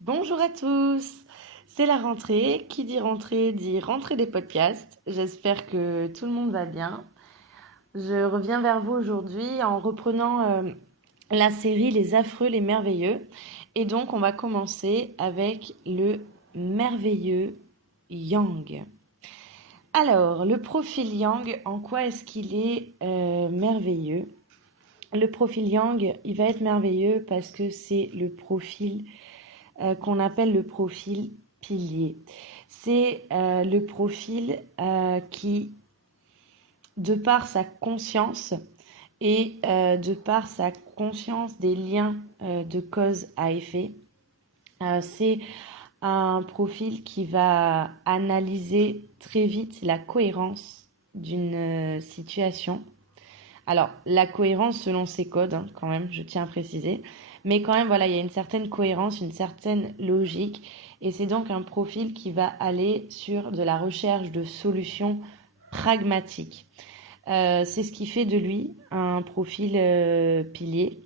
Bonjour à tous, c'est la rentrée. Qui dit rentrée des podcasts. J'espère que tout le monde va bien. Je reviens vers vous aujourd'hui en reprenant la série Les Affreux, les Merveilleux. Et donc on va commencer avec le merveilleux Yang. Alors, le profil Yang, en quoi est-ce qu'il est merveilleux? Le profil Yang, il va être merveilleux parce que c'est le profil qu'on appelle le profil pilier. C'est le profil qui, de par sa conscience et de par sa conscience des liens de cause à effet, c'est un profil qui va analyser très vite la cohérence d'une situation. Alors, la cohérence selon ses codes, hein, quand même, je tiens à préciser. Mais quand même, voilà, il y a une certaine cohérence, une certaine logique. Et c'est donc un profil qui va aller sur de la recherche de solutions pragmatiques. C'est ce qui fait de lui un profil pilier.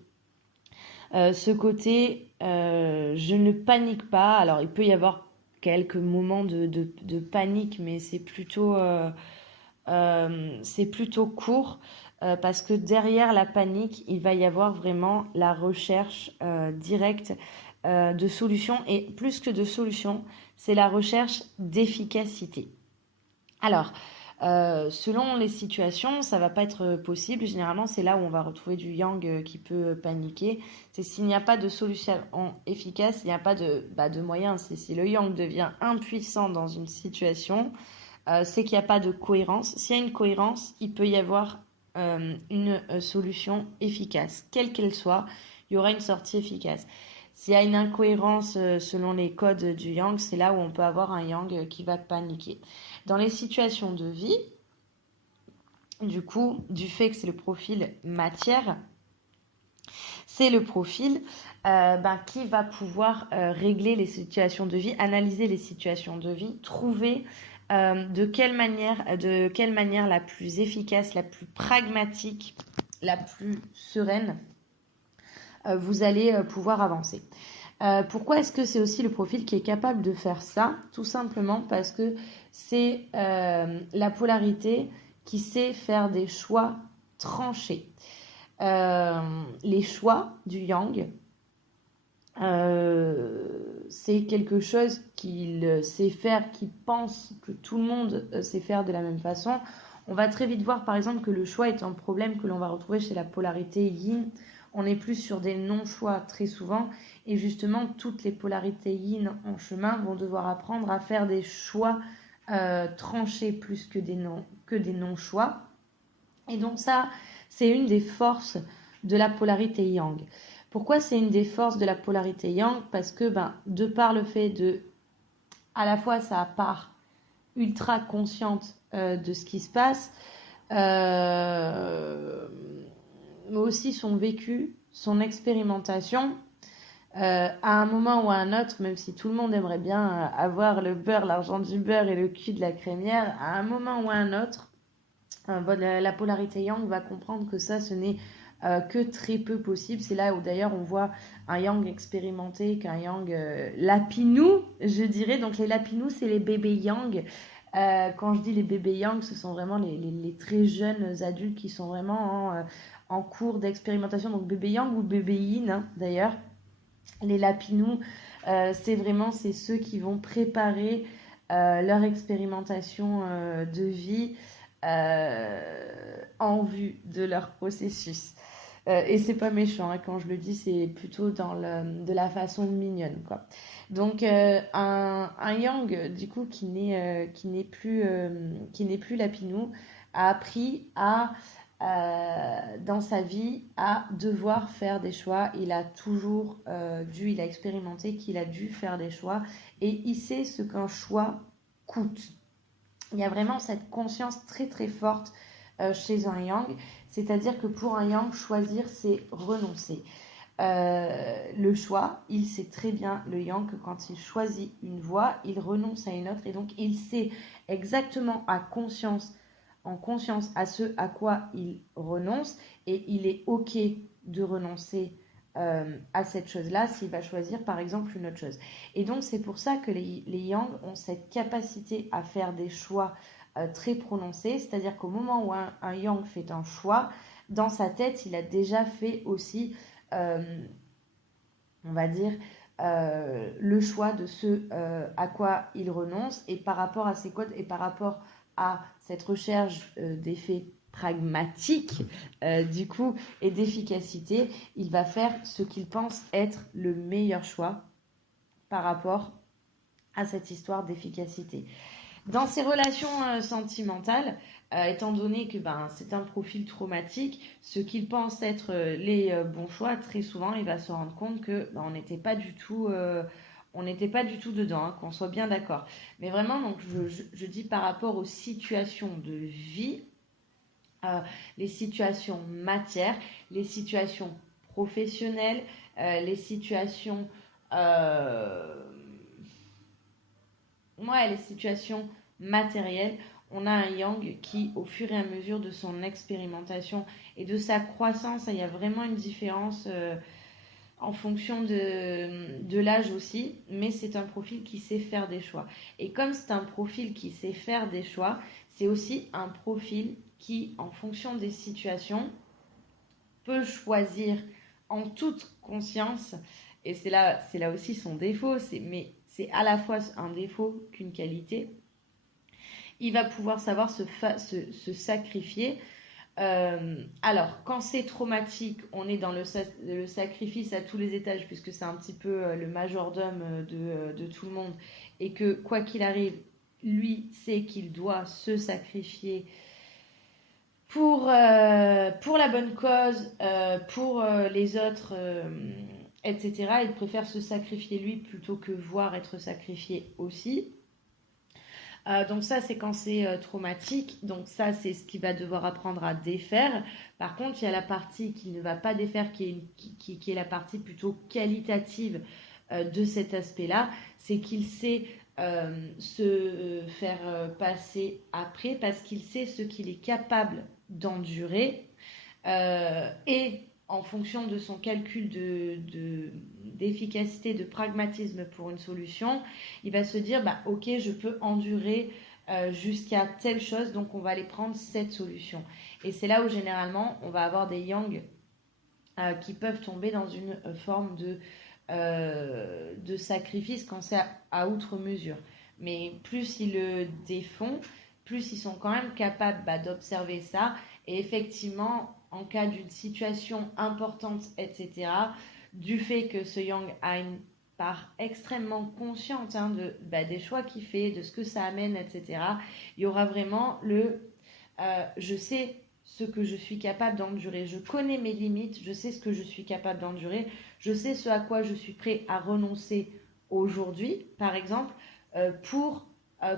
Ce côté, je ne panique pas. Alors, il peut y avoir quelques moments de panique, mais c'est plutôt court parce que derrière la panique, il va y avoir vraiment la recherche directe de solutions et plus que de solutions, c'est la recherche d'efficacité. Alors, selon les situations, ça va pas être possible. Généralement, c'est là où on va retrouver du yang qui peut paniquer. C'est s'il n'y a pas de solution efficace, il n'y a pas de moyen. C'est si le yang devient impuissant dans une situation, c'est qu'il n'y a pas de cohérence. S'il y a une cohérence, il peut y avoir une solution efficace. Quelle qu'elle soit, il y aura une sortie efficace. S'il y a une incohérence selon les codes du yang, c'est là où on peut avoir un yang qui va paniquer. Dans les situations de vie, du coup, du fait que c'est le profil matière, c'est le profil qui va pouvoir régler les situations de vie, analyser les situations de vie, trouver de quelle manière la plus efficace, la plus pragmatique, la plus sereine, vous allez pouvoir avancer. Pourquoi est-ce que c'est aussi le profil qui est capable de faire ça? Tout simplement parce que c'est la polarité qui sait faire des choix tranchés. Les choix du yang, c'est quelque chose qu'il sait faire, qu'il pense que tout le monde sait faire de la même façon. On va très vite voir par exemple que le choix est un problème que l'on va retrouver chez la polarité yin. On est plus sur des non-choix très souvent et justement toutes les polarités yin en chemin vont devoir apprendre à faire des choix tranchés plus que des non-choix. Et donc ça, c'est une des forces de la polarité yang. Pourquoi c'est une des forces de la polarité yang? Parce que de par le fait de, à la fois sa part ultra consciente de ce qui se passe, mais aussi son vécu, son expérimentation, à un moment ou à un autre, même si tout le monde aimerait bien avoir le beurre, l'argent du beurre et le cul de la crémière, à un moment ou à un autre, la polarité yang va comprendre que ça, ce n'est que très peu possible. C'est là où d'ailleurs on voit un yang expérimenté qu'un yang lapinou, je dirais. Donc les lapinous, c'est les bébés yang. Quand je dis les bébés yang, ce sont vraiment les très jeunes adultes qui sont vraiment en cours d'expérimentation. Donc bébé yang ou bébé yin, hein, d'ailleurs. Les lapinous, c'est ceux qui vont préparer leur expérimentation de vie en vue de leur processus. Et c'est pas méchant, hein, quand je le dis, c'est plutôt de la façon mignonne, quoi. Donc un yang, du coup, qui n'est plus lapinou, a appris dans sa vie à devoir faire des choix. Il a toujours il a expérimenté qu'il a dû faire des choix et il sait ce qu'un choix coûte. Il y a vraiment cette conscience très très forte chez un yang, c'est-à-dire que pour un yang, choisir, c'est renoncer. Le choix, il sait très bien, le yang, que quand il choisit une voie, il renonce à une autre, et donc il sait exactement en conscience à ce à quoi il renonce, et il est ok de renoncer à cette chose-là s'il va choisir par exemple une autre chose. Et donc c'est pour ça que les yang ont cette capacité à faire des choix très prononcés, c'est-à-dire qu'au moment où un yang fait un choix, dans sa tête, il a déjà fait aussi, on va dire, le choix de ce à quoi il renonce, et par rapport à ses codes et par rapport à cette recherche d'effets pragmatiques du coup et d'efficacité, il va faire ce qu'il pense être le meilleur choix par rapport à cette histoire d'efficacité. Dans ses relations sentimentales, étant donné que c'est un profil traumatique, ce qu'il pense être les bons choix, très souvent, il va se rendre compte que on n'était pas du tout, dedans, hein, qu'on soit bien d'accord. Mais vraiment, donc je dis par rapport aux situations de vie, les situations matières, les situations professionnelles, les situations, les situations matérielles. On a un yang qui, au fur et à mesure de son expérimentation et de sa croissance, il y a vraiment une différence en fonction de l'âge aussi, mais c'est un profil qui sait faire des choix. Et comme c'est un profil qui sait faire des choix, c'est aussi un profil qui, en fonction des situations, peut choisir en toute conscience, et c'est là aussi son défaut, mais c'est à la fois un défaut qu'une qualité. Il va pouvoir savoir se sacrifier. Alors, quand c'est traumatique, on est dans le sacrifice à tous les étages, puisque c'est un petit peu le majordome de tout le monde, et que quoi qu'il arrive, lui sait qu'il doit se sacrifier pour la bonne cause, pour les autres, etc. Il préfère se sacrifier lui plutôt que voir être sacrifié aussi. Donc ça, c'est quand c'est traumatique. Donc ça, c'est ce qu'il va devoir apprendre à défaire. Par contre, il y a la partie qu'il ne va pas défaire, qui est la partie plutôt qualitative de cet aspect-là. C'est qu'il sait se faire passer après, parce qu'il sait ce qu'il est capable d'endurer. Et en fonction de son calcul d'efficacité, de pragmatisme pour une solution, il va se dire, ok, je peux endurer jusqu'à telle chose, donc on va aller prendre cette solution. Et c'est là où généralement on va avoir des yang qui peuvent tomber dans une forme de sacrifice quand c'est à outre mesure. Mais plus ils le défont, plus ils sont quand même capables d'observer ça. Et effectivement, en cas d'une situation importante, etc., du fait que ce yang a une part extrêmement consciente des choix qu'il fait, de ce que ça amène, etc., il y aura vraiment je sais ce que je suis capable d'endurer, je connais mes limites, je sais ce que je suis capable d'endurer, je sais ce à quoi je suis prêt à renoncer aujourd'hui, par exemple, pour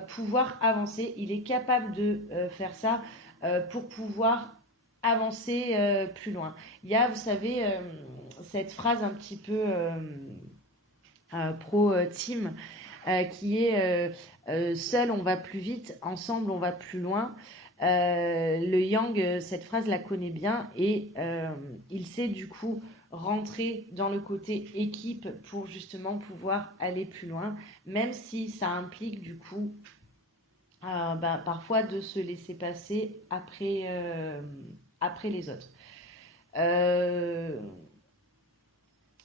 pouvoir avancer. Il est capable de faire ça pour pouvoir avancer plus loin. Il y a, vous savez, cette phrase un petit peu pro-team qui est seul on va plus vite, ensemble on va plus loin. Le yang, cette phrase la connaît bien, et il sait du coup rentrer dans le côté équipe pour justement pouvoir aller plus loin, même si ça implique du coup parfois de se laisser passer après les autres.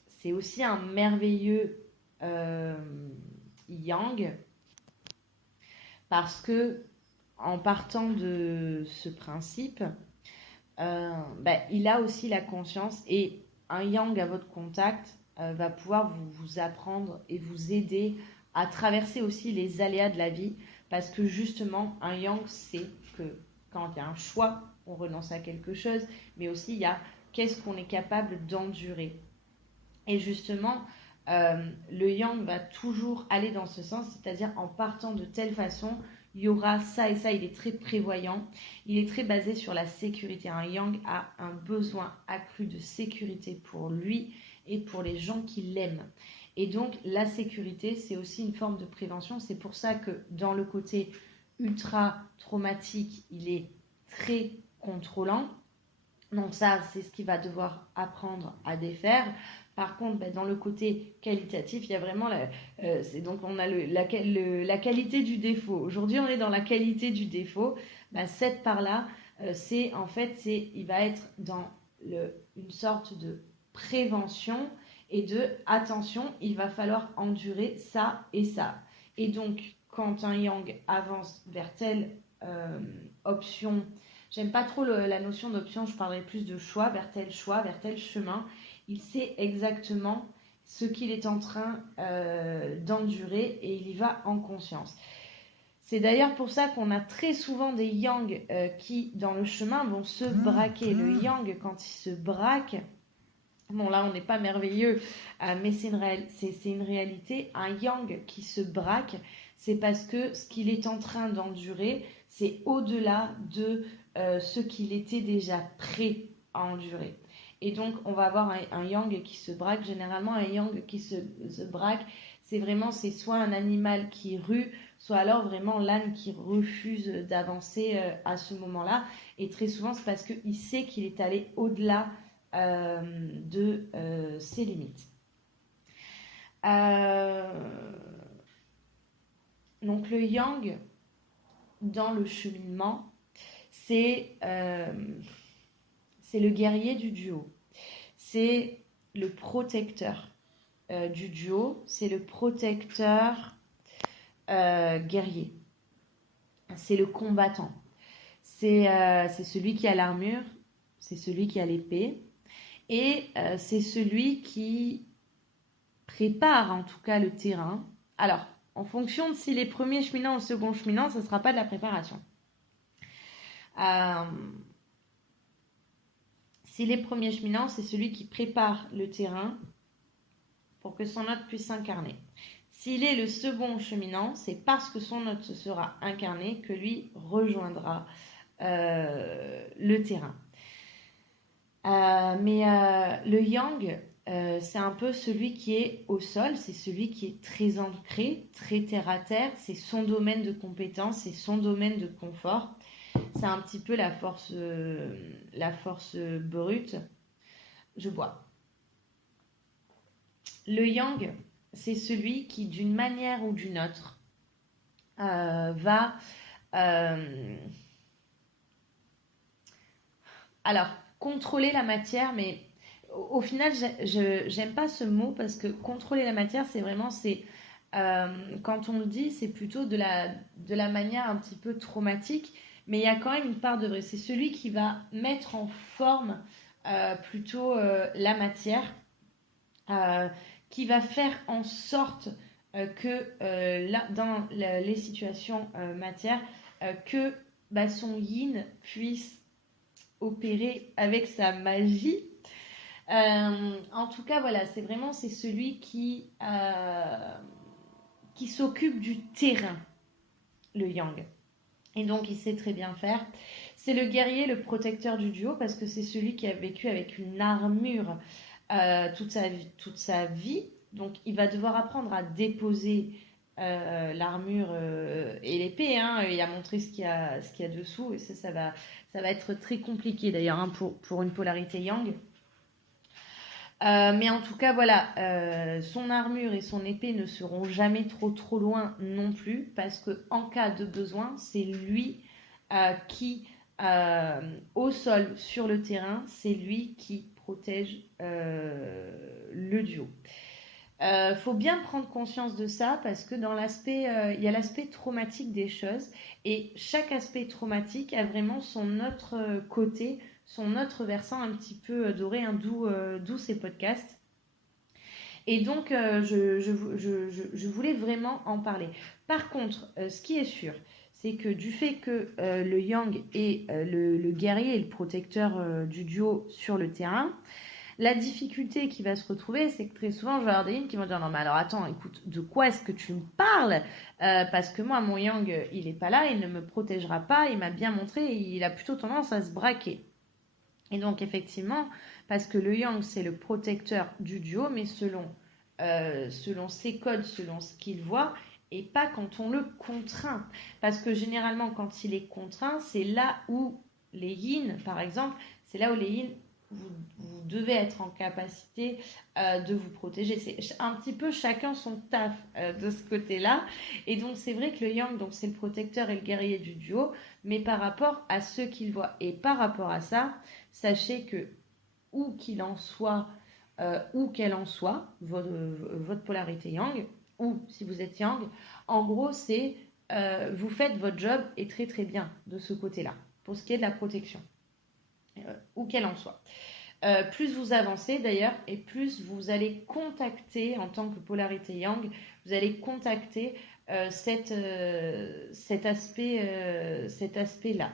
C'est aussi un merveilleux yang, parce que en partant de ce principe, il a aussi la conscience, et un yang à votre contact va pouvoir vous apprendre et vous aider à traverser aussi les aléas de la vie, parce que justement un yang sait que quand il y a un choix, on renonce à quelque chose, mais aussi il y a qu'est-ce qu'on est capable d'endurer. Et justement, le yang va toujours aller dans ce sens, c'est-à-dire en partant de telle façon, il y aura ça et ça. Il est très prévoyant, il est très basé sur la sécurité. Un yang a un besoin accru de sécurité pour lui et pour les gens qui l'aiment. Et donc la sécurité, c'est aussi une forme de prévention. C'est pour ça que dans le côté ultra traumatique, il est très contrôlant, Donc ça, c'est ce qu'il va devoir apprendre à défaire. Par contre, dans le côté qualitatif, il y a vraiment donc on a la qualité du défaut. Aujourd'hui, on est dans la qualité du défaut. Cette part-là, il va être dans une sorte de prévention et de attention. Il va falloir endurer ça et ça. Et donc, quand un yang avance vers telle option, j'aime pas trop la notion d'option, je parlerai plus de choix, vers tel chemin. Il sait exactement ce qu'il est en train d'endurer et il y va en conscience. C'est d'ailleurs pour ça qu'on a très souvent des yang qui, dans le chemin, vont se braquer. Le yang, quand il se braque, bon là on n'est pas merveilleux, mais c'est une réalité. Un yang qui se braque, c'est parce que ce qu'il est en train d'endurer, c'est au-delà de ce qu'il était déjà prêt à endurer. Et donc, on va avoir un yang qui se braque. Généralement, un yang qui se braque, c'est soit un animal qui rue, soit alors vraiment l'âne qui refuse d'avancer à ce moment-là. Et très souvent, c'est parce qu'il sait qu'il est allé au-delà de ses limites. Donc, le yang, dans le cheminement, c'est le guerrier du duo. C'est le protecteur du duo. C'est le protecteur guerrier. C'est le combattant. C'est celui qui a l'armure. C'est celui qui a l'épée. Et c'est celui qui prépare en tout cas le terrain. Alors, en fonction de s'il est premier cheminant ou second cheminant, ce ne sera pas de la préparation. S'il est premier cheminant, c'est celui qui prépare le terrain pour que son hôte puisse s'incarner. S'il est le second cheminant, c'est parce que son hôte se sera incarné que lui rejoindra le terrain. Mais le yang, c'est un peu celui qui est au sol, c'est celui qui est très ancré, très terre à terre, c'est son domaine de compétence, c'est son domaine de confort. C'est un petit peu la force brute. Je bois. Le yang, c'est celui qui, d'une manière ou d'une autre, va... alors, contrôler la matière, mais au final, j'aime pas ce mot parce que contrôler la matière, quand on le dit, c'est plutôt de la manière un petit peu traumatique. Mais il y a quand même une part de vrai. C'est celui qui va mettre en forme plutôt la matière, qui va faire en sorte que dans les situations matière, que son yin puisse opérer avec sa magie. En tout cas, voilà, c'est celui qui s'occupe du terrain, le yang. Et donc, il sait très bien faire. C'est le guerrier, le protecteur du duo, parce que c'est celui qui a vécu avec une armure toute sa vie. Donc, il va devoir apprendre à déposer l'armure et l'épée, et à montrer ce qu'il y a dessous. Et ça va être très compliqué, d'ailleurs, pour une polarité yang. Mais en tout cas, voilà, son armure et son épée ne seront jamais trop loin non plus, parce que en cas de besoin, c'est lui qui, au sol, sur le terrain, c'est lui qui protège le duo. Faut bien prendre conscience de ça, parce que dans il y a l'aspect traumatique des choses, et chaque aspect traumatique a vraiment son autre côté, son autre versant un petit peu doré, d'où ces podcasts. Et donc, je voulais vraiment en parler. Par contre, ce qui est sûr, c'est que du fait que le yang est le guerrier et le protecteur du duo sur le terrain, la difficulté qui va se retrouver, c'est que très souvent, je vais avoir des lignes qui vont dire « Non, mais alors attends, écoute, de quoi est-ce que tu me parles ? Parce que moi, mon yang, il n'est pas là, il ne me protégera pas, il m'a bien montré, il a plutôt tendance à se braquer. » Et donc, effectivement, parce que le yang, c'est le protecteur du duo, mais selon ses codes, selon ce qu'il voit, et pas quand on le contraint. Parce que généralement, quand il est contraint, c'est là où les yin, par exemple, c'est là où les yin, vous devez être en capacité de vous protéger. C'est un petit peu chacun son taf de ce côté-là. Et donc, c'est vrai que le yang, donc c'est le protecteur et le guerrier du duo, mais par rapport à ce qu'il voit. Et par rapport à ça, sachez que, où qu'il en soit, où qu'elle en soit, votre polarité yang, ou si vous êtes yang, en gros, c'est vous faites votre job et très très bien de ce côté-là, pour ce qui est de la protection, où qu'elle en soit. Plus vous avancez d'ailleurs, et plus vous allez contacter, en tant que polarité yang, vous allez contacter cet aspect-là.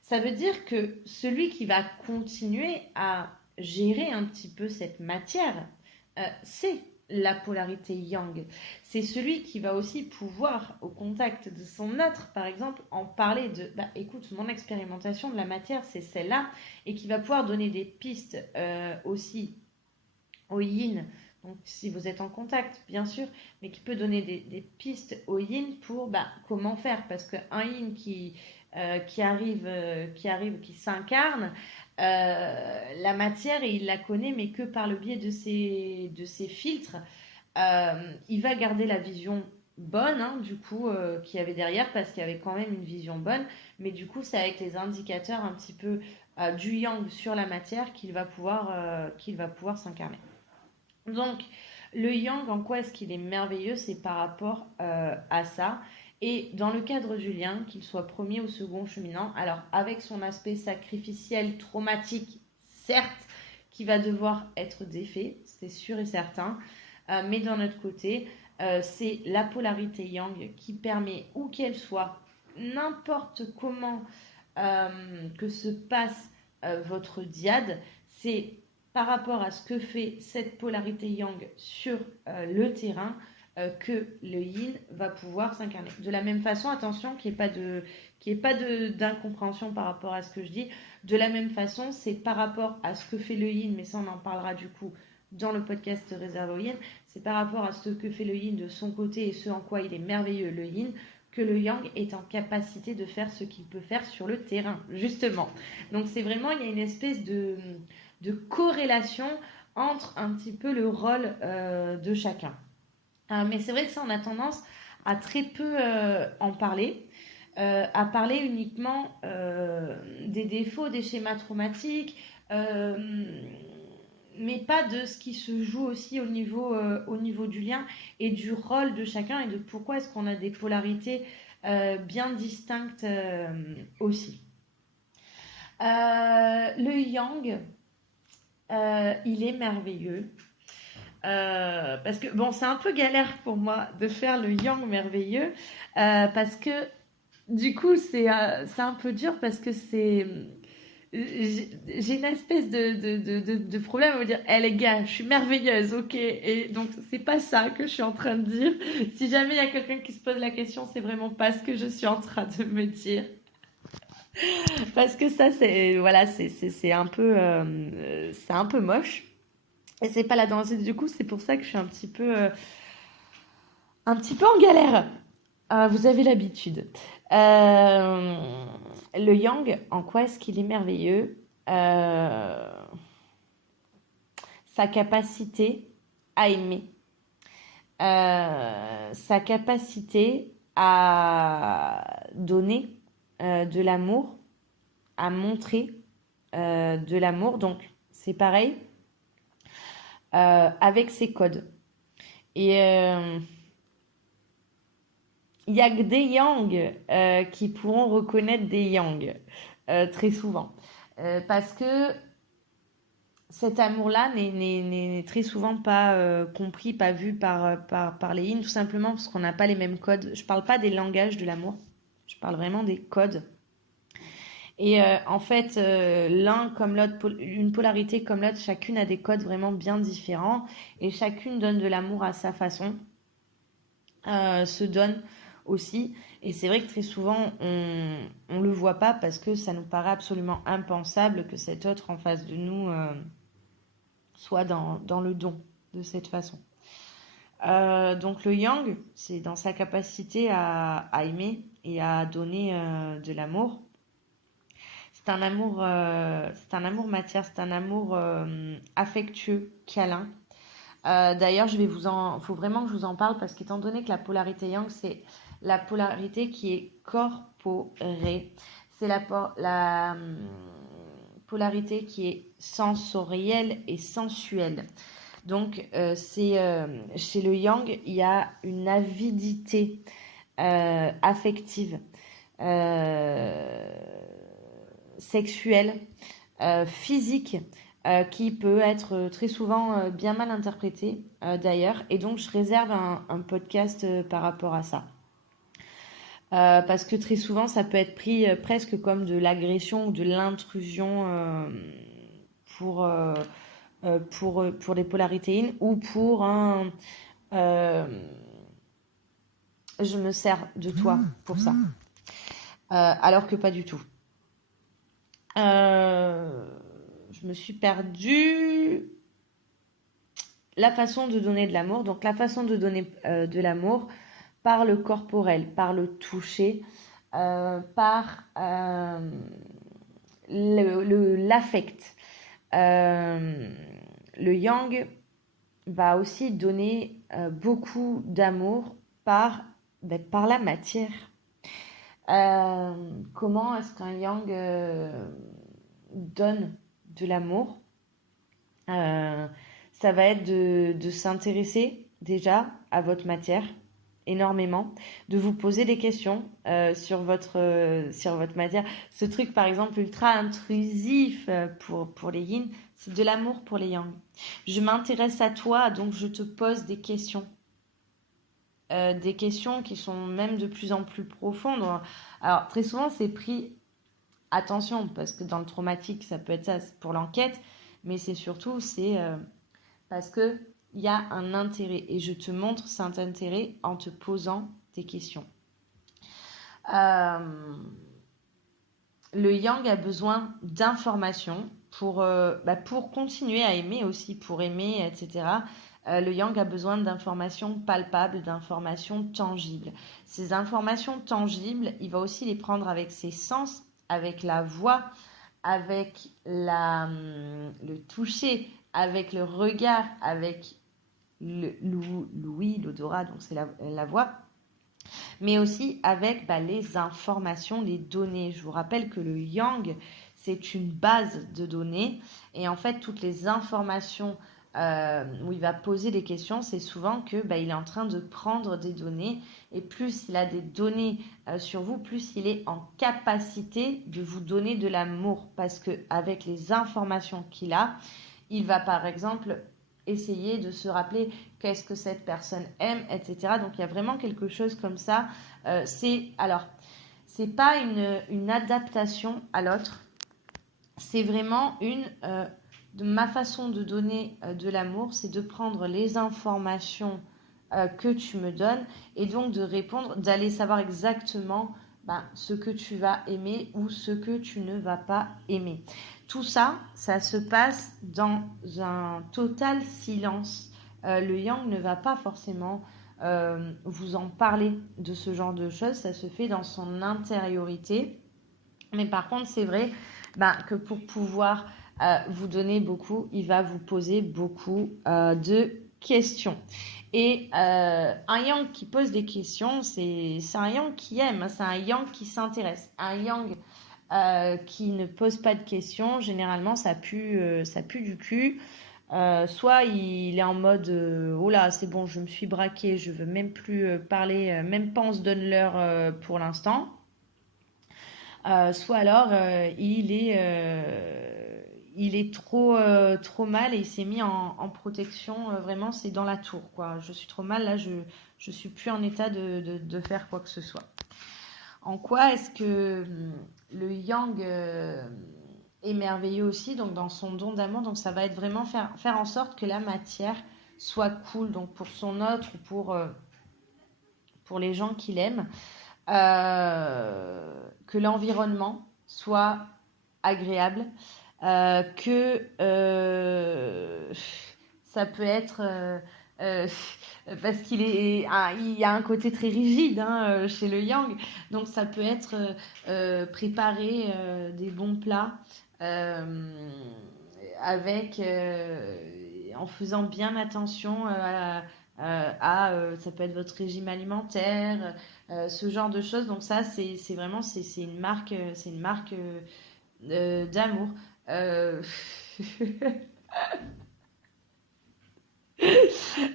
Ça veut dire que celui qui va continuer à gérer un petit peu cette matière, c'est la polarité yang. C'est celui qui va aussi pouvoir, au contact de son autre, par exemple, en parler de écoute, mon expérimentation de la matière, c'est celle-là, et qui va pouvoir donner des pistes aussi au yin. Donc, si vous êtes en contact, bien sûr, mais qui peut donner des pistes au yin pour comment faire. Parce qu'un yin qui arrive, qui s'incarne, la matière, il la connaît, mais que par le biais de ses filtres. Il va garder la vision bonne, du coup, qu'il y avait derrière, parce qu'il y avait quand même une vision bonne. Mais du coup, c'est avec les indicateurs un petit peu du yang sur la matière qu'il va pouvoir s'incarner. Donc, le yang, en quoi est-ce qu'il est merveilleux? C'est par rapport à ça. Et dans le cadre du lien, qu'il soit premier ou second cheminant, alors avec son aspect sacrificiel, traumatique, certes, qui va devoir être défait, c'est sûr et certain, mais d'un autre côté, c'est la polarité yang qui permet, où qu'elle soit, n'importe comment que se passe votre diade, c'est par rapport à ce que fait cette polarité yang sur le terrain que le yin va pouvoir s'incarner. De la même façon, attention qu'il n'y ait pas d'incompréhension par rapport à ce que je dis. De la même façon, c'est par rapport à ce que fait le yin, mais ça on en parlera du coup dans le podcast réservé au yin, c'est par rapport à ce que fait le yin de son côté et ce en quoi il est merveilleux le yin, que le yang est en capacité de faire ce qu'il peut faire sur le terrain, justement. Donc c'est vraiment, il y a une espèce de corrélation entre un petit peu le rôle de chacun. Mais c'est vrai que ça, on a tendance à très peu en parler, à parler uniquement des défauts, des schémas traumatiques, mais pas de ce qui se joue aussi au niveau du lien et du rôle de chacun et de pourquoi est-ce qu'on a des polarités bien distinctes aussi. Le yang, il est merveilleux. Parce que bon, c'est un peu galère pour moi de faire le yang merveilleux parce que du coup c'est un peu dur parce que j'ai une espèce de problème à me dire les gars, je suis merveilleuse, ok, et donc c'est pas ça que je suis en train de dire. Si jamais il y a quelqu'un qui se pose la question, c'est vraiment pas ce que je suis en train de me dire. Parce que ça c'est voilà, c'est un peu moche. Et c'est pas la danse. Du coup, c'est pour ça que je suis un petit peu en galère. Vous avez l'habitude. Le yang, en quoi est-ce qu'il est merveilleux? Sa capacité à aimer. Sa capacité à donner de l'amour, à montrer de l'amour. Donc, c'est pareil. Avec ses codes. Et il y a que des yang qui pourront reconnaître des yang très souvent. Parce que cet amour-là n'est très souvent pas compris, pas vu par les yin, tout simplement parce qu'on n'a pas les mêmes codes. Je ne parle pas des langages de l'amour, je parle vraiment des codes. Et en fait, l'un comme l'autre, une polarité comme l'autre, chacune a des codes vraiment bien différents et chacune donne de l'amour à sa façon, se donne aussi. Et c'est vrai que très souvent, on le voit pas parce que ça nous paraît absolument impensable que cet autre en face de nous soit dans le don de cette façon. Donc le yang, c'est dans sa capacité à aimer et à donner de l'amour. c'est un amour matière, c'est un amour affectueux, câlin. D'ailleurs, faut vraiment que je vous en parle parce qu'étant donné que la polarité yang, c'est la polarité qui est corporée, c'est la polarité qui est sensorielle et sensuelle. Donc, chez le yang, il y a une avidité affective, euh, sexuelle, physique, qui peut être très souvent bien mal interprétée d'ailleurs. Et donc, je réserve un podcast par rapport à ça. Parce que très souvent, ça peut être pris presque comme de l'agression ou de l'intrusion pour, euh, pour les polarités in ou pour un je me sers de toi pour ça. Alors que pas du tout. Je me suis perdue. La façon de donner de l'amour. Donc la façon de donner de l'amour par le corporel, par le toucher, par l'affect. Le yang va aussi donner beaucoup d'amour par la matière. Comment est-ce qu'un yang donne de l'amour? Ça va être de s'intéresser déjà à votre matière énormément, de vous poser des questions sur votre matière. Ce truc, par exemple, ultra intrusif pour les yin, c'est de l'amour pour les yang. Je m'intéresse à toi, donc je te pose des questions. Des questions qui sont même de plus en plus profondes. Alors, très souvent, c'est pris, attention, parce que dans le traumatique, ça peut être ça, c'est pour l'enquête, mais c'est surtout, parce que il y a un intérêt et je te montre cet intérêt en te posant des questions. Le yang a besoin d'informations pour continuer à aimer aussi, pour aimer, etc. Le yang a besoin d'informations palpables, d'informations tangibles. Ces informations tangibles, il va aussi les prendre avec ses sens, avec la voix, avec le toucher, avec le regard, avec l'ouïe, l'odorat, donc c'est la voix, mais aussi avec les informations, les données. Je vous rappelle que le yang, c'est une base de données, et en fait, toutes les informations où il va poser des questions, c'est souvent que il est en train de prendre des données, et plus il a des données sur vous, plus il est en capacité de vous donner de l'amour, parce que avec les informations qu'il a, il va par exemple essayer de se rappeler qu'est-ce que cette personne aime, etc. Donc il y a vraiment quelque chose comme ça. C'est pas une adaptation à l'autre, c'est vraiment de ma façon de donner de l'amour, c'est de prendre les informations que tu me donnes et donc de répondre, d'aller savoir exactement ce que tu vas aimer ou ce que tu ne vas pas aimer. Tout ça, ça se passe dans un total silence. Le yang ne va pas forcément vous en parler de ce genre de choses, ça se fait dans son intériorité. Mais par contre, c'est vrai que pour pouvoir vous donner beaucoup, il va vous poser beaucoup de questions. Et un yang qui pose des questions, c'est un yang qui aime, c'est un yang qui s'intéresse. Un yang qui ne pose pas de questions, généralement ça pue du cul. Soit il est en mode oh là c'est bon, je me suis braqué, je veux même plus parler, même pas on se donne l'heure pour l'instant. Soit alors il est trop mal et il s'est mis en protection. Vraiment, c'est dans la tour, quoi. Je suis trop mal, là, je suis plus en état de faire quoi que ce soit. En quoi est-ce que le yang est merveilleux aussi, donc dans son don d'amour, donc ça va être vraiment faire en sorte que la matière soit cool, donc pour son autre ou pour les gens qu'il aime. Que l'environnement soit agréable, que ça peut être euh, parce il y a un côté très rigide hein, chez le yang. Donc ça peut être préparer des bons plats euh, en faisant bien attention ça peut être votre régime alimentaire, ce genre de choses. Donc ça, c'est vraiment, c'est une marque d'amour. Euh,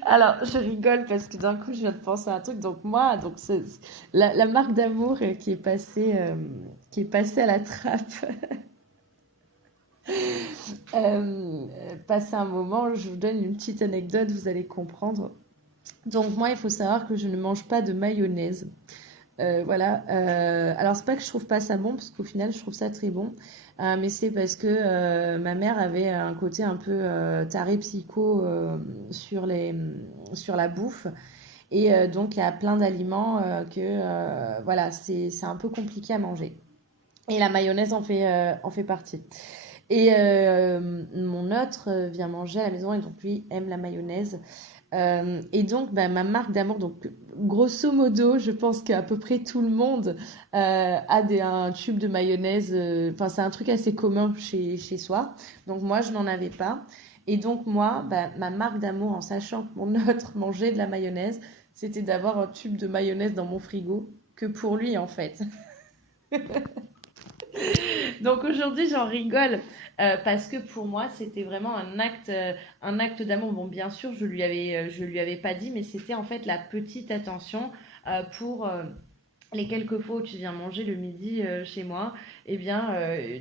Alors, je rigole parce que d'un coup, je viens de penser à un truc. Donc moi, c'est la marque d'amour qui est passée à la trappe. Passé un moment, je vous donne une petite anecdote, vous allez comprendre. Donc moi, il faut savoir que je ne mange pas de mayonnaise. Voilà. Alors c'est pas que je trouve pas ça bon, parce qu'au final je trouve ça très bon, mais c'est parce que ma mère avait un côté un peu taré psycho sur la bouffe, et donc il y a plein d'aliments que voilà c'est un peu compliqué à manger. Et la mayonnaise en fait partie. Et mon autre vient manger à la maison et donc lui aime la mayonnaise. Et donc, bah, ma marque d'amour, donc grosso modo, je pense qu'à peu près tout le monde un tube de mayonnaise. Enfin, c'est un truc assez commun chez soi. Donc moi, je n'en avais pas. Et donc moi, bah, ma marque d'amour, en sachant que mon autre mangeait de la mayonnaise, c'était d'avoir un tube de mayonnaise dans mon frigo, que pour lui en fait. Donc aujourd'hui, j'en rigole parce que pour moi, c'était vraiment un acte d'amour. Bon, bien sûr, je lui avais pas dit, mais c'était en fait la petite attention pour les quelques fois où tu viens manger le midi chez moi, eh bien,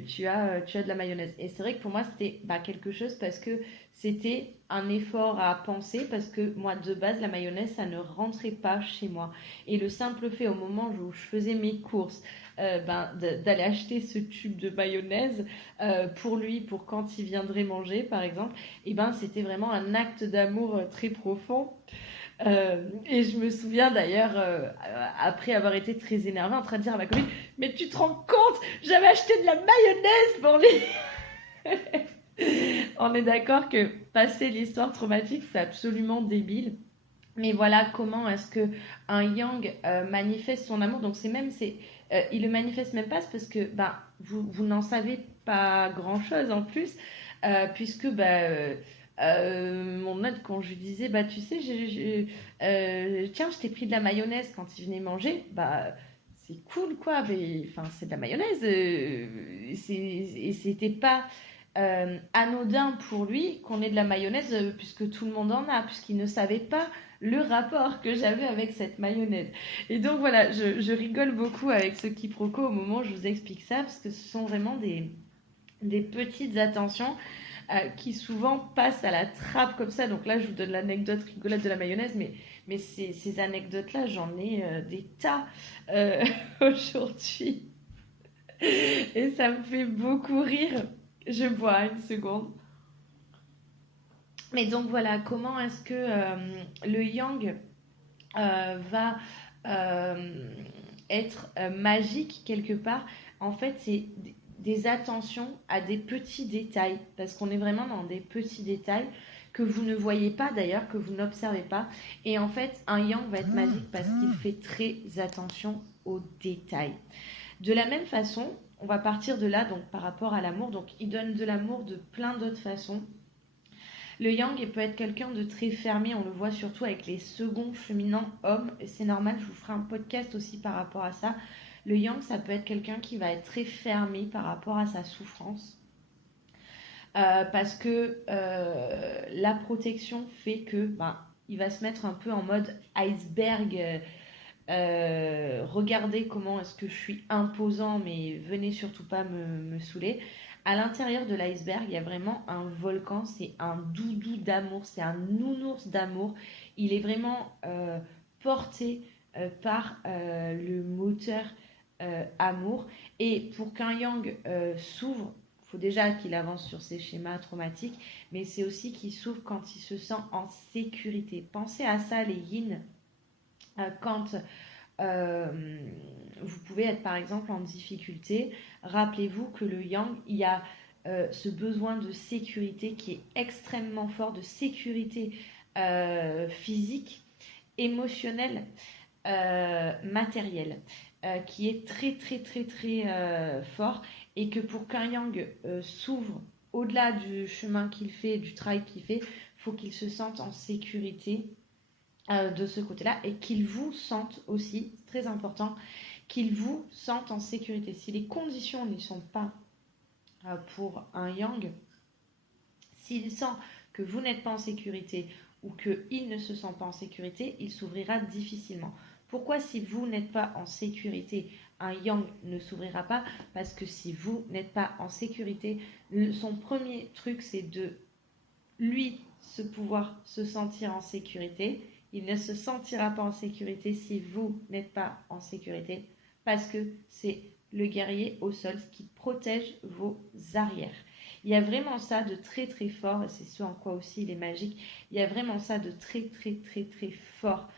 tu as de la mayonnaise. Et c'est vrai que pour moi, c'était bah, quelque chose parce que c'était un effort à penser parce que moi, de base, la mayonnaise, ça ne rentrait pas chez moi. Et le simple fait, au moment où je faisais mes courses, d'aller acheter ce tube de mayonnaise pour lui, pour quand il viendrait manger, par exemple, eh ben, c'était vraiment un acte d'amour très profond. Et je me souviens d'ailleurs, après avoir été très énervée, en train de dire à ma copine, mais tu te rends compte, j'avais acheté de la mayonnaise pour lui. On est d'accord que passer l'histoire traumatique, c'est absolument débile. Mais voilà comment est-ce que un yang manifeste son amour. Donc il le manifeste même pas, c'est parce que ben vous n'en savez pas grand-chose en plus, puisque mon autre quand je lui disais bah tu sais tiens je t'ai pris de la mayonnaise quand il venait manger, bah c'est cool quoi, mais enfin c'est de la mayonnaise, et c'était pas anodin pour lui qu'on ait de la mayonnaise, puisque tout le monde en a, puisqu'il ne savait pas le rapport que j'avais avec cette mayonnaise. Et donc voilà, je rigole beaucoup avec ce quiproquo au moment où je vous explique ça, parce que ce sont vraiment des petites attentions qui souvent passent à la trappe comme ça. Donc là, je vous donne l'anecdote rigolote de la mayonnaise, mais ces anecdotes-là, j'en ai des tas aujourd'hui. Et ça me fait beaucoup rire. Je bois une seconde. Mais donc voilà, comment est-ce que le yang va euh, être magique quelque part? En fait, c'est des attentions à des petits détails, parce qu'on est vraiment dans des petits détails que vous ne voyez pas d'ailleurs, que vous n'observez pas. Et en fait, un yang va être magique parce qu'il fait très attention aux détails. De la même façon, on va partir de là, donc par rapport à l'amour. Donc, il donne de l'amour de plein d'autres façons. Le yang peut être quelqu'un de très fermé, on le voit surtout avec les seconds cheminants hommes, et c'est normal, je vous ferai un podcast aussi par rapport à ça. Le yang, ça peut être quelqu'un qui va être très fermé par rapport à sa souffrance. Parce que la protection fait que il va se mettre un peu en mode iceberg. Regardez comment est-ce que je suis imposant, mais venez surtout pas me saouler. À l'intérieur de l'iceberg, il y a vraiment un volcan, c'est un doudou d'amour, c'est un nounours d'amour. Il est vraiment porté par le moteur amour. Et pour qu'un yang s'ouvre, il faut déjà qu'il avance sur ses schémas traumatiques, mais c'est aussi qu'il s'ouvre quand il se sent en sécurité. Pensez à ça, les yin, quand vous pouvez être par exemple en difficulté, rappelez-vous que le yang, il y a ce besoin de sécurité qui est extrêmement fort, de sécurité physique, émotionnel, matériel, qui est très très très très fort, et que pour qu'un yang s'ouvre au-delà du chemin qu'il fait, du travail qu'il fait, il faut qu'il se sente en sécurité de ce côté-là, et qu'il vous sente aussi, c'est très important, qu'il vous sente en sécurité. Si les conditions n'y sont pas pour un yang, s'il sent que vous n'êtes pas en sécurité ou qu'il ne se sent pas en sécurité, il s'ouvrira difficilement. Pourquoi si vous n'êtes pas en sécurité, un yang ne s'ouvrira pas? Parce que si vous n'êtes pas en sécurité, son premier truc, c'est de lui pouvoir se sentir en sécurité. Il ne se sentira pas en sécurité si vous n'êtes pas en sécurité, parce que c'est le guerrier au sol qui protège vos arrières. Il y a vraiment ça de très très fort, et c'est ce en quoi aussi il est magique. Il y a vraiment ça de très très très très fort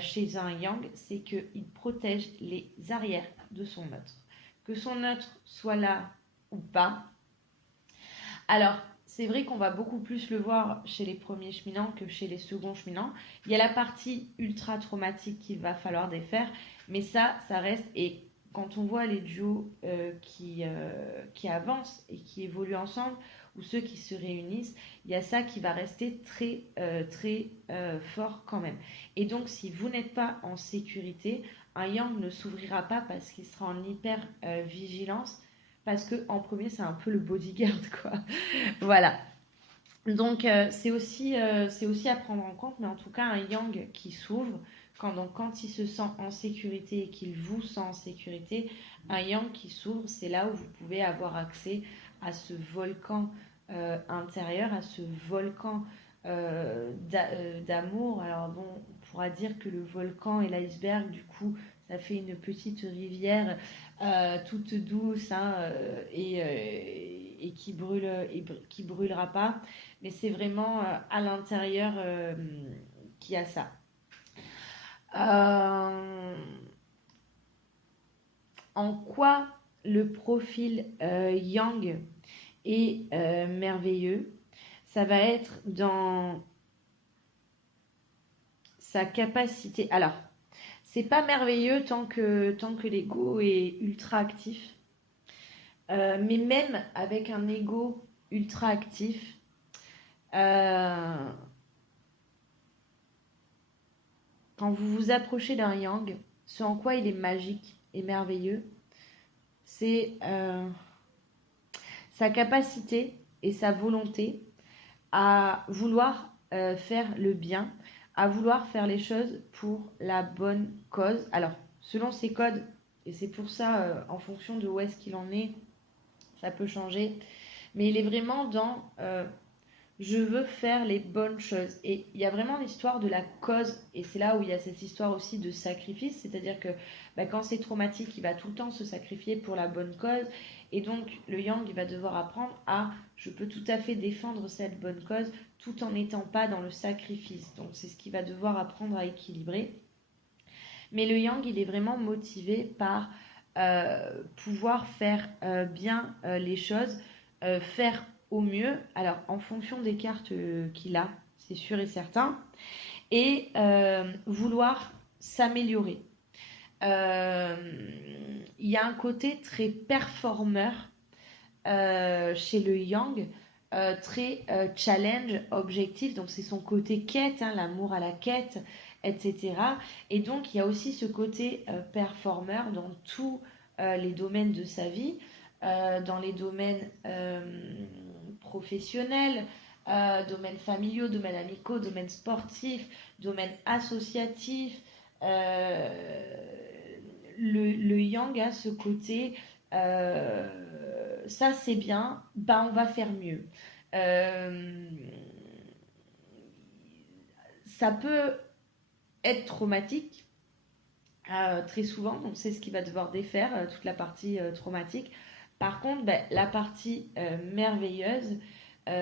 chez un yang, c'est qu'il protège les arrières de son neutre. Que son neutre soit là ou pas. Alors, c'est vrai qu'on va beaucoup plus le voir chez les premiers cheminants que chez les seconds cheminants. Il y a la partie ultra traumatique qu'il va falloir défaire, mais ça reste. Et quand on voit les duos qui avancent et qui évoluent ensemble, ou ceux qui se réunissent, il y a ça qui va rester très très fort quand même. Et donc, si vous n'êtes pas en sécurité, un yang ne s'ouvrira pas parce qu'il sera en hyper vigilance. Parce que en premier, c'est un peu le bodyguard, quoi. Voilà. Donc, c'est aussi à prendre en compte, mais en tout cas, un yang qui s'ouvre, quand il se sent en sécurité et qu'il vous sent en sécurité, un yang qui s'ouvre, c'est là où vous pouvez avoir accès à ce volcan intérieur, à ce volcan d'amour. Alors bon, on pourra dire que le volcan et l'iceberg, du coup, ça fait une petite rivière toute douce, hein, et qui brûlera pas. Mais c'est vraiment à l'intérieur qu'il y a ça. En quoi le profil yang est merveilleux? Ça va être dans sa capacité. Alors, c'est pas merveilleux tant que l'ego est ultra actif. Mais même avec un ego ultra actif, quand vous vous approchez d'un yang, ce en quoi il est magique et merveilleux, c'est sa capacité et sa volonté à vouloir faire le bien, à vouloir faire les choses pour la bonne cause. Alors, selon ses codes, et c'est pour ça, en fonction de où est-ce qu'il en est, ça peut changer. Mais il est vraiment dans je veux faire les bonnes choses. Et il y a vraiment l'histoire de la cause. Et c'est là où il y a cette histoire aussi de sacrifice. C'est-à-dire que quand c'est traumatique, il va tout le temps se sacrifier pour la bonne cause. Et donc, le yang, il va devoir apprendre à je peux tout à fait défendre cette bonne cause tout en n'étant pas dans le sacrifice. Donc, c'est ce qu'il va devoir apprendre à équilibrer. Mais le yang, il est vraiment motivé par pouvoir faire bien les choses, faire au mieux, alors en fonction des cartes qu'il a, c'est sûr et certain, et vouloir s'améliorer. Il y a un côté très performeur chez le yang, très challenge, objectif, donc c'est son côté quête, hein, l'amour à la quête, etc. Et donc il y a aussi ce côté performeur dans tous les domaines de sa vie, dans les domaines professionnels, domaines familiaux, domaines amicaux, domaines sportifs, domaines associatifs. Le yang a ce côté ça c'est bien, on va faire mieux. Ça peut être traumatique très souvent, donc c'est ce qu'il va devoir défaire, toute la partie traumatique. Par contre, la partie merveilleuse,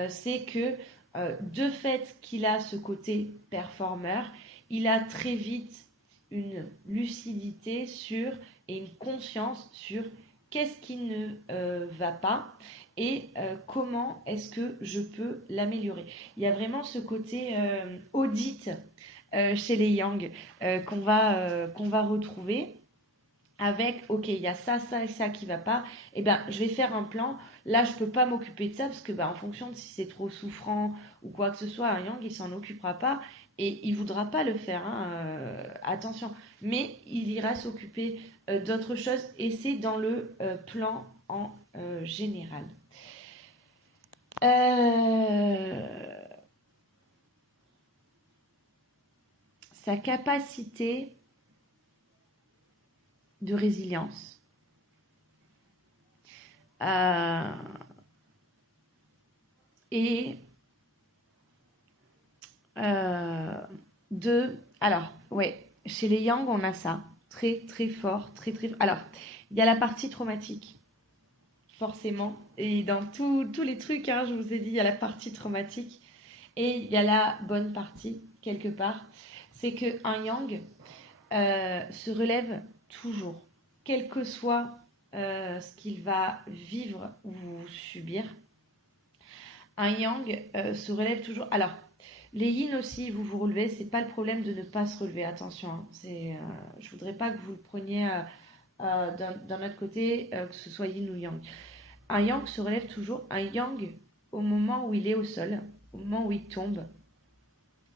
c'est que de fait qu'il a ce côté performeur, il a très vite une lucidité sur et une conscience sur qu'est-ce qui ne va pas et comment est-ce que je peux l'améliorer. Il y a vraiment ce côté audit chez les yang qu'on va retrouver avec, ok, il y a ça, ça et ça qui va pas, et ben je vais faire un plan. Là, je peux pas m'occuper de ça parce que en fonction de si c'est trop souffrant ou quoi que ce soit, un yang il s'en occupera pas et il voudra pas le faire, hein, attention. Mais il ira s'occuper d'autres choses et c'est dans le plan en général. Sa capacité de résilience. Et alors, ouais, chez les Yang, on a ça, très très fort, très très. Alors, il y a la partie traumatique, forcément, et dans tous les trucs, hein, je vous ai dit, il y a la partie traumatique, et il y a la bonne partie, quelque part. C'est qu'un Yang se relève toujours, quel que soit ce qu'il va vivre ou subir. Un Yang se relève toujours. Alors, les yin aussi, vous vous relevez, c'est pas le problème de ne pas se relever, attention. Hein, je voudrais pas que vous le preniez d'un autre côté, que ce soit yin ou yang. Un yang se relève toujours. Un yang, au moment où il est au sol, au moment où il tombe,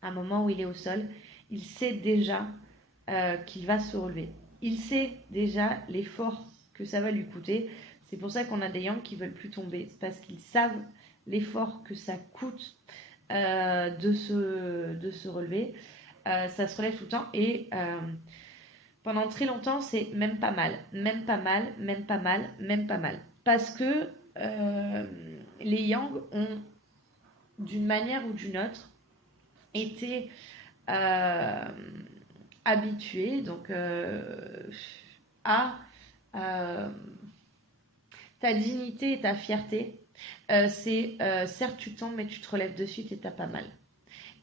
un moment où il est au sol, il sait déjà qu'il va se relever. Il sait déjà l'effort que ça va lui coûter. C'est pour ça qu'on a des yang qui veulent plus tomber. C'est parce qu'ils savent l'effort que ça coûte de se relever. Ça se relève tout le temps et pendant très longtemps, c'est même pas mal, même pas mal, même pas mal, même pas mal. Parce que les yang ont, d'une manière ou d'une autre, été habitués donc, à ta dignité et ta fierté. C'est certes tu tombes mais tu te relèves de suite et t'as pas mal.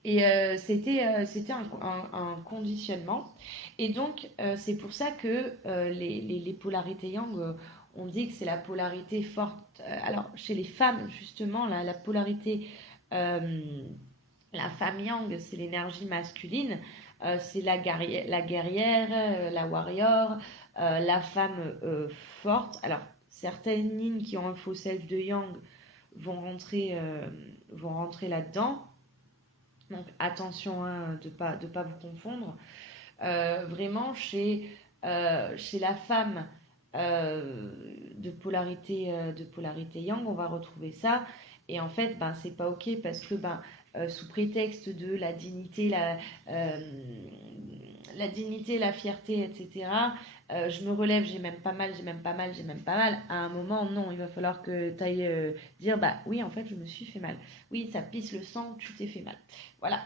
Et c'était un conditionnement. Et donc, c'est pour ça que les polarités yang, on dit que c'est la polarité forte. Alors, chez les femmes, justement, la polarité, la femme yang, c'est l'énergie masculine. C'est la guerrière, la warrior, la femme forte. Alors, certaines yin qui ont un faux self de yang vont rentrer là-dedans. Donc attention hein, de pas vous confondre. Vraiment chez la femme de polarité yang, on va retrouver ça. Et en fait, c'est pas ok parce que sous prétexte de la dignité, la dignité, la fierté, etc. Je me relève, j'ai même pas mal, j'ai même pas mal, j'ai même pas mal. À un moment, non, il va falloir que tu ailles dire, oui, en fait, je me suis fait mal. Oui, ça pisse le sang, tu t'es fait mal. Voilà.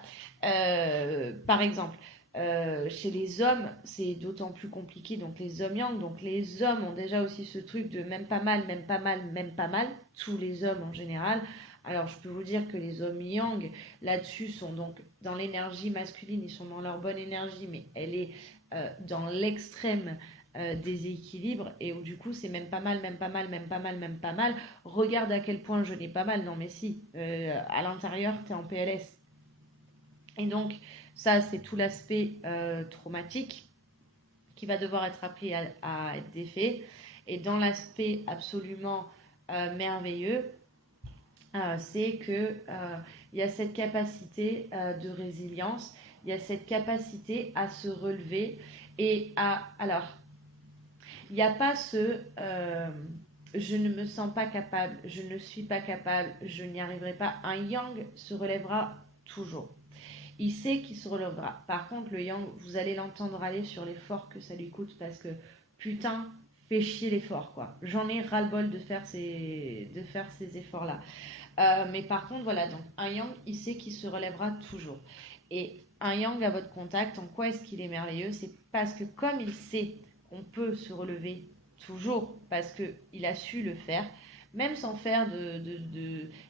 Par exemple, chez les hommes, c'est d'autant plus compliqué. Donc les hommes yang, donc les hommes ont déjà aussi ce truc de même pas mal, même pas mal, même pas mal. Tous les hommes en général. Alors je peux vous dire que les hommes yang, là-dessus, sont donc dans l'énergie masculine, ils sont dans leur bonne énergie, mais elle est dans l'extrême déséquilibre et où du coup c'est même pas mal, même pas mal, même pas mal, même pas mal. Regarde à quel point je n'ai pas mal. Non mais si, à l'intérieur, t'es en PLS. Et donc, ça, c'est tout l'aspect traumatique qui va devoir être appris à être défait. Et dans l'aspect absolument merveilleux, c'est qu'il y a cette capacité de résilience, il y a cette capacité à se relever et à... Alors, il n'y a pas ce... je ne me sens pas capable, je ne suis pas capable, je n'y arriverai pas. Un yang se relèvera toujours. Il sait qu'il se relèvera. Par contre, le yang, vous allez l'entendre aller sur l'effort que ça lui coûte parce que putain, fait chier l'effort quoi. J'en ai ras-le-bol de faire ces efforts-là. Mais par contre, voilà, donc un yang, il sait qu'il se relèvera toujours. Et un yang à votre contact, en quoi est-ce qu'il est merveilleux? C'est parce que comme il sait qu'on peut se relever toujours parce qu'il a su le faire, même sans faire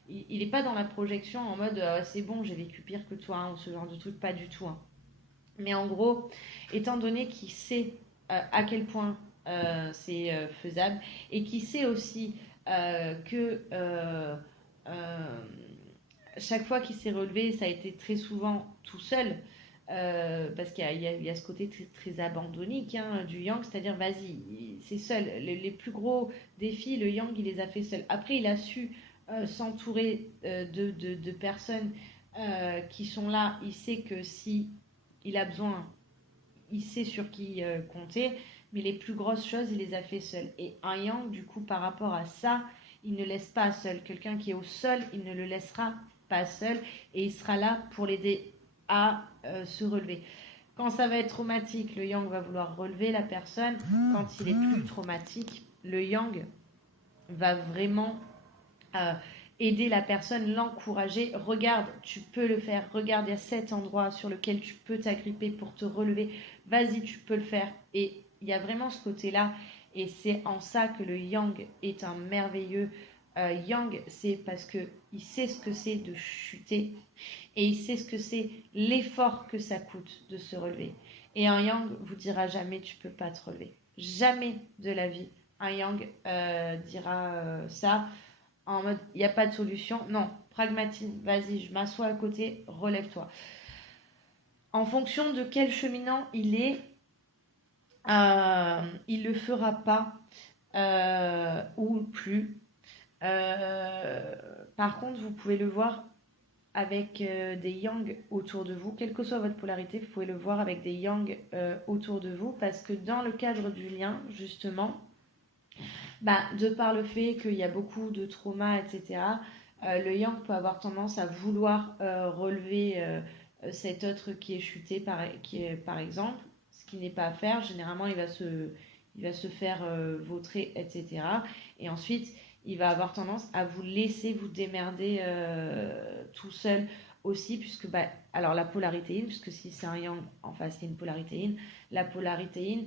il n'est pas dans la projection en mode c'est bon, j'ai vécu pire que toi, hein, ou ce genre de truc, pas du tout. Hein. Mais en gros, étant donné qu'il sait à quel point c'est faisable et qu'il sait aussi que euh, chaque fois qu'il s'est relevé, ça a été très souvent tout seul. Parce qu'il y a ce côté très, très abandonnique hein, du yang, c'est-à-dire vas-y, c'est seul. Les plus gros défis, le yang, il les a fait seul. Après, il a su s'entourer de personnes qui sont là. Il sait que si il a besoin, il sait sur qui compter, mais les plus grosses choses, il les a fait seul. Et un yang, du coup, par rapport à ça, il ne laisse pas seul. Quelqu'un qui est au sol, il ne le laissera pas seul et il sera là pour l'aider à se relever. Quand ça va être traumatique, le yang va vouloir relever la personne. Quand il est plus traumatique, le yang va vraiment euh, aider la personne, l'encourager. Regarde, tu peux le faire. Regarde, il y a cet endroit sur lequel tu peux t'agripper pour te relever. Vas-y, tu peux le faire. Et il y a vraiment ce côté-là. Et c'est en ça que le yang est un merveilleux yang. C'est parce que il sait ce que c'est de chuter et il sait ce que c'est l'effort que ça coûte de se relever. Et un yang vous dira jamais tu peux pas te relever. Jamais de la vie. Un yang dira ça en mode il n'y a pas de solution. Non, pragmatisme, vas-y, je m'assois à côté, relève-toi. En fonction de quel cheminant il est, il le fera pas ou plus. Par contre, vous pouvez le voir avec des yang autour de vous, quelle que soit votre polarité, vous pouvez le voir avec des yang autour de vous, parce que dans le cadre du lien, justement, bah, de par le fait qu'il y a beaucoup de traumas, etc., le yang peut avoir tendance à vouloir relever cet autre qui est chuté, par exemple, ce qui n'est pas à faire. Généralement, il va se faire vautrer, etc. Et ensuite, il va avoir tendance à vous laisser vous démerder tout seul aussi, puisque, bah, alors la polarité yin, puisque si c'est un yang en face, il y a une polarité yin, la polarité yin,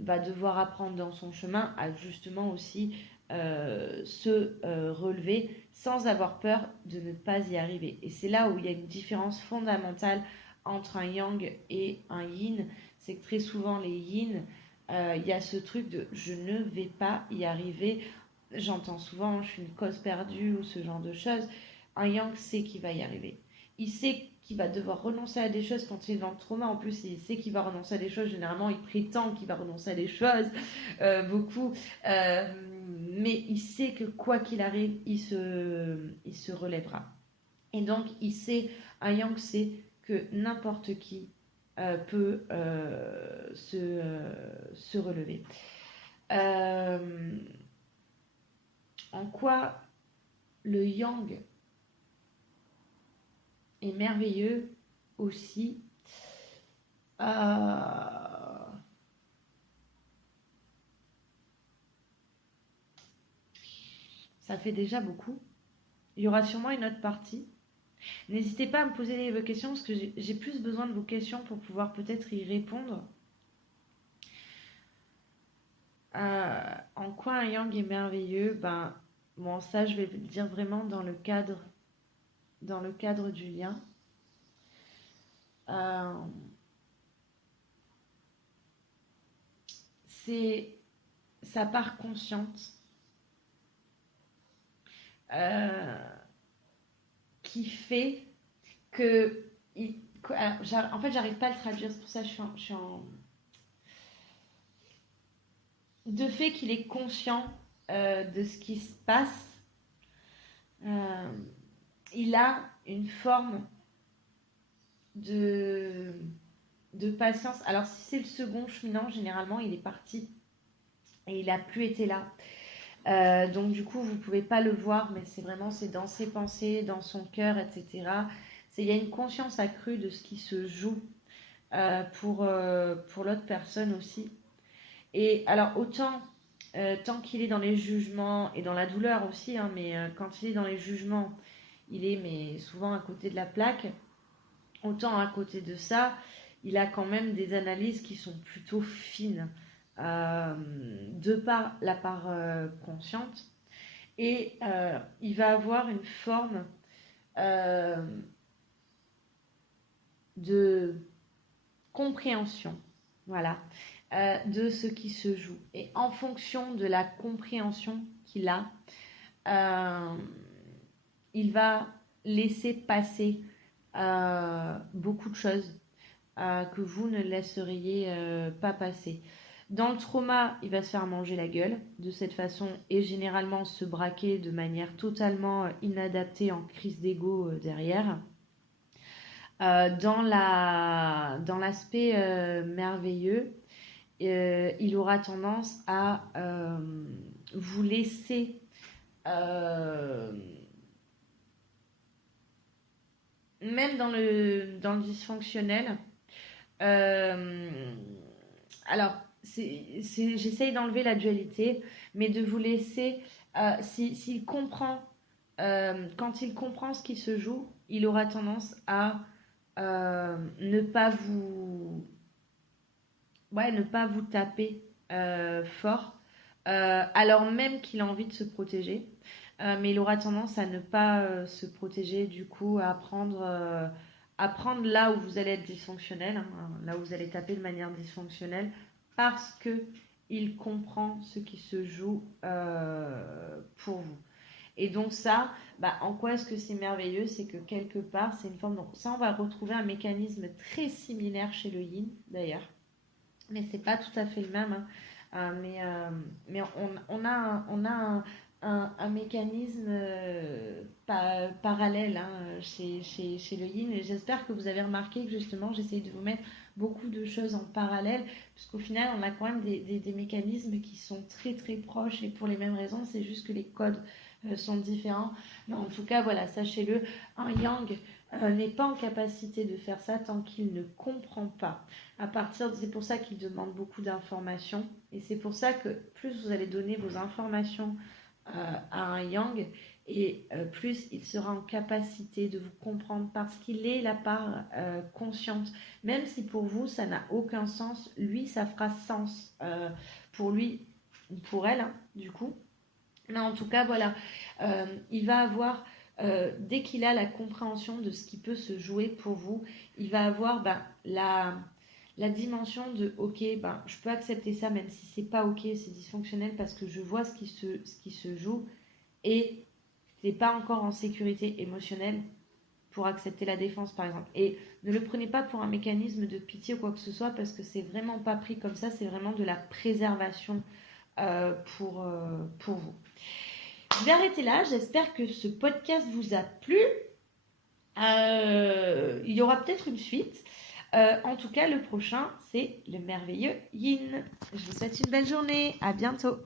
va devoir apprendre dans son chemin à justement aussi se relever sans avoir peur de ne pas y arriver. Et c'est là où il y a une différence fondamentale entre un yang et un yin, c'est que très souvent les yin, il y a ce truc de je ne vais pas y arriver. J'entends souvent je suis une cause perdue ou ce genre de choses. Un yang sait qu'il va y arriver. Il sait qu'il va devoir renoncer à des choses quand il est dans le trauma. En plus, il sait qu'il va renoncer à des choses. Généralement, il prétend qu'il va renoncer à des choses, beaucoup. Mais il sait que quoi qu'il arrive, il se relèvera. Et donc, il sait, un yang sait que n'importe qui peut se relever. En quoi le yang est merveilleux aussi. Ça fait déjà beaucoup. Il y aura sûrement une autre partie. N'hésitez pas à me poser vos questions parce que j'ai plus besoin de vos questions pour pouvoir peut-être y répondre. En quoi un yang est merveilleux? Ben, bon, ça, je vais le dire vraiment dans le cadre du lien. C'est sa part consciente qui fait que en fait j'arrive pas à le traduire, c'est pour ça que je suis en de fait qu'il est conscient de ce qui se passe. Il a une forme de patience. Alors si c'est le second cheminant, généralement il est parti et il a plus été là. Donc du coup vous pouvez pas le voir, mais c'est dans ses pensées, dans son cœur, etc. Il y a une conscience accrue de ce qui se joue pour l'autre personne aussi. Et alors autant tant qu'il est dans les jugements et dans la douleur aussi, hein, mais quand il est dans les jugements, il est mais souvent à côté de la plaque. Autant à côté de ça, il a quand même des analyses qui sont plutôt fines. De par la part consciente, et il va avoir une forme de compréhension, voilà, de ce qui se joue. Et en fonction de la compréhension qu'il a, il va laisser passer beaucoup de choses que vous ne laisseriez pas passer. Dans le trauma, il va se faire manger la gueule de cette façon et généralement se braquer de manière totalement inadaptée en crise d'ego derrière. Dans l'aspect merveilleux, il aura tendance à vous laisser même dans le dysfonctionnel. Alors, j'essaye d'enlever la dualité, mais de vous laisser, s'il comprend, quand il comprend ce qui se joue, il aura tendance à ne pas vous taper fort, alors même qu'il a envie de se protéger. Mais il aura tendance à ne pas se protéger, du coup, à prendre là où vous allez être dysfonctionnel, hein, là où vous allez taper de manière dysfonctionnelle, parce que il comprend ce qui se joue pour vous. Et donc ça, en quoi est-ce que c'est merveilleux? C'est que quelque part, c'est une forme... Donc ça, on va retrouver un mécanisme très similaire chez le yin, d'ailleurs. Mais c'est pas tout à fait le même. Hein. Mais on a un mécanisme parallèle chez le yin. Et j'espère que vous avez remarqué que justement, j'essaye de vous mettre beaucoup de choses en parallèle, puisqu'au final, on a quand même des mécanismes qui sont très très proches et pour les mêmes raisons, c'est juste que les codes sont différents. Mais en tout cas, voilà, sachez-le, un yang n'est pas en capacité de faire ça tant qu'il ne comprend pas. C'est pour ça qu'il demande beaucoup d'informations et c'est pour ça que plus vous allez donner vos informations à un yang et plus il sera en capacité de vous comprendre parce qu'il est la part consciente. Même si pour vous ça n'a aucun sens, lui ça fera sens pour lui, pour elle du coup. Mais en tout cas voilà, il va avoir dès qu'il a la compréhension de ce qui peut se jouer pour vous, il va avoir la dimension de ok, je peux accepter ça même si c'est pas ok, c'est dysfonctionnel parce que je vois ce qui se joue et t'es pas encore en sécurité émotionnelle pour accepter la défense par exemple. Et ne le prenez pas pour un mécanisme de pitié ou quoi que ce soit parce que c'est vraiment pas pris comme ça, c'est vraiment de la préservation pour vous. Je vais arrêter là, j'espère que ce podcast vous a plu. Il y aura peut-être une suite. En tout cas, le prochain, c'est le merveilleux Yin. Je vous souhaite une belle journée. À bientôt.